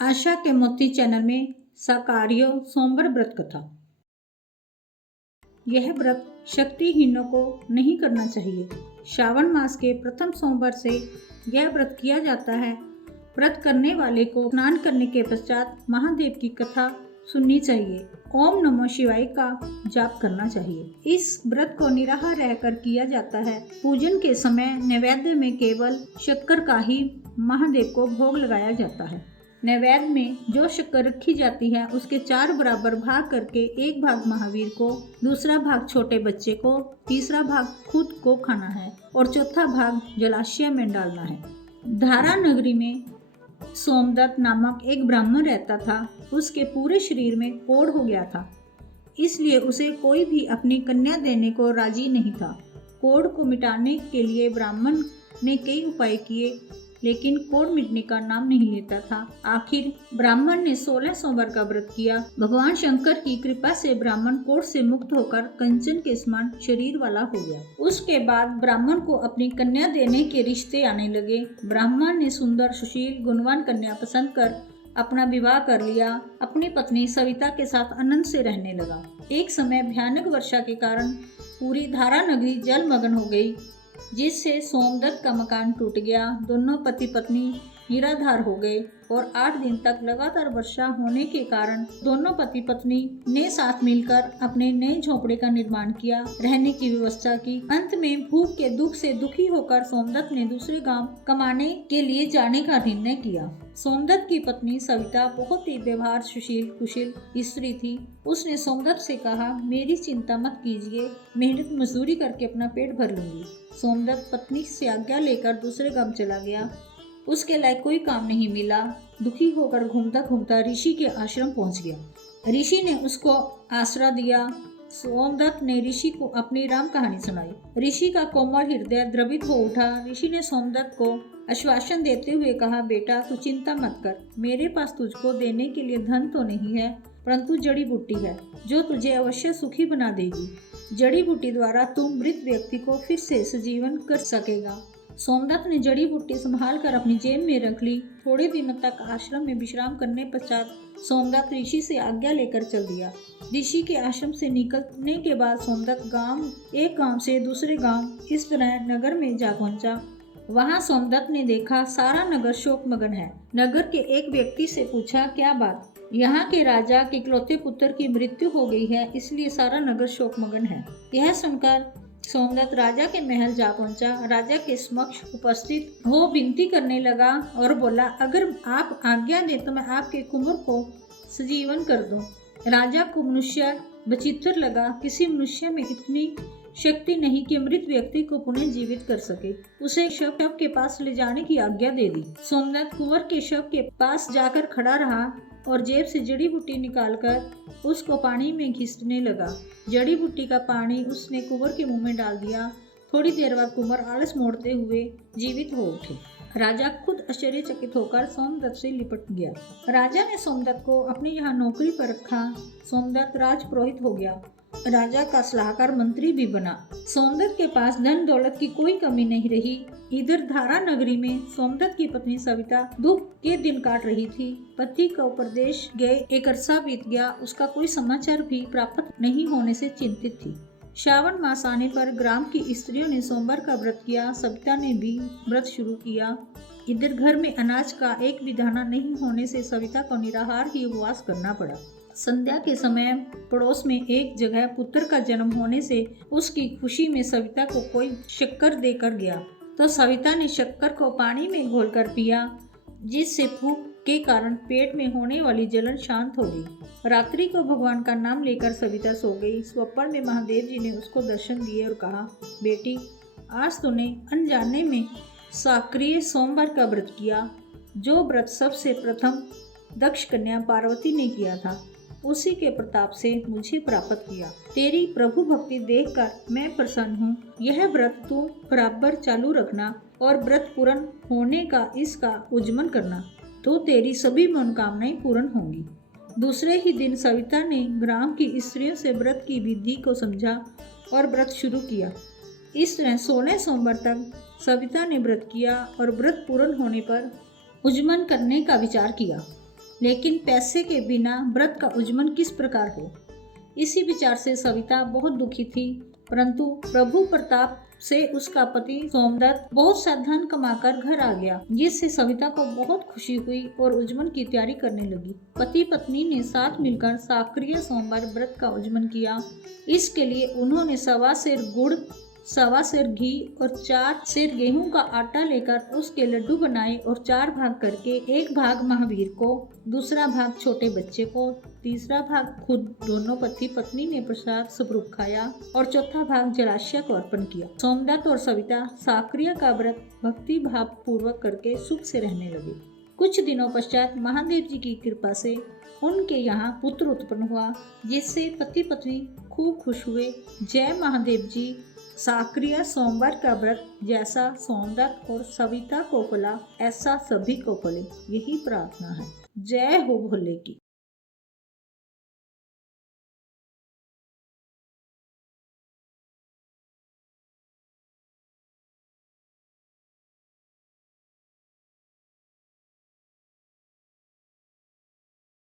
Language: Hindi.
आशा के मोती चैनल में शाकाहारियों सोमवार व्रत कथा। यह व्रत शक्तिहीनों को नहीं करना चाहिए। श्रावण मास के प्रथम सोमवार से यह व्रत किया जाता है। व्रत करने वाले को स्नान करने के पश्चात महादेव की कथा सुननी चाहिए। ओम नमः शिवाय का जाप करना चाहिए। इस व्रत को निराहार रहकर किया जाता है। पूजन के समय नैवेद्य में केवल शक्कर का ही महादेव को भोग लगाया जाता है। नैवेद्य में जो शक्कर रखी जाती है उसके 4 बराबर भाग करके एक भाग महावीर को, दूसरा भाग छोटे बच्चे को, तीसरा भाग खुद को खाना है और चौथा भाग जलाशय में डालना है। धारा नगरी में सोमदत्त नामक एक ब्राह्मण रहता था। उसके पूरे शरीर में कोढ़ हो गया था, इसलिए उसे कोई भी अपनी कन्या देने को राजी नहीं था। कोढ़ को मिटाने के लिए ब्राह्मण ने कई उपाय किए, लेकिन कोढ़ मिटने का नाम नहीं लेता था। आखिर ब्राह्मण ने 16 सोमवार का व्रत किया। भगवान शंकर की कृपा से ब्राह्मण कोढ़ से मुक्त होकर कंचन के समान शरीर वाला हो गया। उसके बाद ब्राह्मण को अपनी कन्या देने के रिश्ते आने लगे। ब्राह्मण ने सुंदर, सुशील, गुणवान कन्या पसंद कर अपना विवाह कर लिया। अपनी पत्नी सविता के साथ आनंद से रहने लगा। एक समय भयानक वर्षा के कारण पूरी धारा नगरी जलमग्न हो गई, जिससे सोमदत्त का मकान टूट गया। दोनों पति पत्नी निराधार हो गए और 8 दिन तक लगातार वर्षा होने के कारण दोनों पति पत्नी ने साथ मिलकर अपने नए झोपड़े का निर्माण किया, रहने की व्यवस्था की। अंत में भूख के दुख से दुखी होकर सोमदत्त ने दूसरे गांव कमाने के लिए जाने का निर्णय किया। सोमदत्त की पत्नी सविता बहुत ही व्यवहार सुशील कुशील स्त्री थी। उसने सोमदत्त से कहा, मेरी चिंता मत कीजिए, मेहनत मजदूरी करके अपना पेट भर लूंगी। सोमदत्त पत्नी से आज्ञा लेकर दूसरे गांव चला गया। उसके लायक कोई काम नहीं मिला। दुखी होकर घूमता घूमता ऋषि के आश्रम पहुंच गया। ऋषि ने उसको आसरा दिया। सोमदत्त ने ऋषि को अपनी राम कहानी सुनाई। ऋषि का कोमल हृदय द्रवित हो उठा। ऋषि ने सोमदत्त को आश्वासन देते हुए कहा, बेटा तू चिंता मत कर, मेरे पास तुझको देने के लिए धन तो नहीं है, परंतु जड़ी बूटी है जो तुझे अवश्य सुखी बना देगी। जड़ी बूटी द्वारा तू मृत व्यक्ति को फिर से सजीवन कर सकेगा। सोमदत्त ने जड़ी बूटी संभाल कर अपनी जेब में रख ली। थोड़े दिनों तक आश्रम में विश्राम करने पश्चात सोमदत्त ऋषि से आज्ञा लेकर चल दिया। ऋषि के आश्रम से निकलने के बाद सोमदत्त एक गांव से दूसरे गांव इस तरह नगर में जा पहुंचा। वहां सोमदत्त ने देखा सारा नगर शोकमग्न है। नगर के एक व्यक्ति से पूछा, क्या बात? यहाँ के राजा के इकलौते पुत्र की मृत्यु हो गई है, इसलिए सारा नगर शोकमग्न है। यह सुनकर सोमदत्त राजा के महल जा पहुंचा। राजा के समक्ष उपस्थित हो विनती करने लगा और बोला, अगर आप आज्ञा दें तो मैं आपके कुंवर को सजीवन कर दूं। राजा को मनुष्य विचित्र लगा। किसी मनुष्य में इतनी शक्ति नहीं कि मृत व्यक्ति को पुनः जीवित कर सके। उसे शव के पास ले जाने की आज्ञा दे दी। सोमदत्त कुंवर के शव के पास जाकर खड़ा रहा और जेब से जड़ी बूटी निकालकर उसको पानी में घिसने लगा। जड़ी बूटी का पानी उसने कुंवर के मुंह में डाल दिया। थोड़ी देर बाद कुंवर आलस मोड़ते हुए जीवित हो उठे। राजा खुद आश्चर्यचकित होकर सोमदत्त से लिपट गया। राजा ने सोमदत्त को अपने यहाँ नौकरी पर रखा। सोमदत्त राजपुरोहित हो गया। राजा का सलाहकार मंत्री भी बना। सोमदत्त के पास धन दौलत की कोई कमी नहीं रही। इधर धारा नगरी में सोमदत्त की पत्नी सविता दुख के दिन काट रही थी। पति का उपदेश गए एक अरसा बीत गया, उसका कोई समाचार भी प्राप्त नहीं होने से चिंतित थी। श्रावण मास आने पर ग्राम की स्त्रियों ने सोमवार का व्रत किया। सविता ने भी व्रत शुरू किया। इधर घर में अनाज का एक भी दाना नहीं होने से सविता को निराहार ही उपवास करना पड़ा। संध्या के समय पड़ोस में एक जगह पुत्र का जन्म होने से उसकी खुशी में सविता को कोई शक्कर देकर गया, तो सविता ने शक्कर को पानी में घोलकर पिया, जिससे भूख के कारण पेट में होने वाली जलन शांत हो गई। रात्रि को भगवान का नाम लेकर सविता सो गई। स्वप्न में महादेव जी ने उसको दर्शन दिए और कहा, बेटी आज तूने अनजाने में सक्रिय सोमवार का व्रत किया। जो व्रत सबसे प्रथम दक्ष कन्या पार्वती ने किया था, उसी के प्रताप से मुझे प्राप्त किया। तेरी प्रभु भक्ति देखकर मैं प्रसन्न हूँ। यह व्रत तू बराबर चालू रखना और व्रत पूर्ण होने का इसका उज्जमन करना, तो तेरी सभी मनोकामनाएं पूर्ण होंगी। दूसरे ही दिन सविता ने ग्राम की स्त्रियों से व्रत की विधि को समझा और व्रत शुरू किया। इस तरह 16 सोमवार तक सविता ने व्रत किया और व्रत पूर्ण होने पर उज्जमन करने का विचार किया। लेकिन पैसे के बिना व्रत का उज्जमन किस प्रकार हो। इसी विचार से सविता बहुत दुखी थी, परंतु प्रभु प्रताप से उसका पति सोमदत्त बहुत सावधान कमाकर घर आ गया, जिससे सविता को बहुत खुशी हुई और उज्जमन की तैयारी करने लगी। पति पत्नी ने साथ मिलकर शाक्रिय सोमवार व्रत का उज्जमन किया। इसके लिए उन्होंने 1.25 सेर गुड़, 1.25 सेर घी और 4 सेर गेहूं का आटा लेकर उसके लड्डू बनाए और 4 भाग करके, एक भाग महावीर को, दूसरा भाग छोटे बच्चे को, तीसरा भाग खुद दोनों पति पत्नी ने प्रसाद स्वरूप खाया और चौथा भाग जलाशय को अर्पण किया। सोमदत्त और सविता शाक्रिय का व्रत भक्ति भाव पूर्वक करके सुख से रहने लगे। कुछ दिनों पश्चात महादेव जी की कृपा से उनके यहाँ पुत्र उत्पन्न हुआ, जिससे पति पत्नी खूब खुश हुए। जय महादेव जी। शाक्रिय सोमवार का व्रत जैसा सोमदत्त और सविता को फला, ऐसा सभी को फले, यही प्रार्थना है। जय हो भोले की।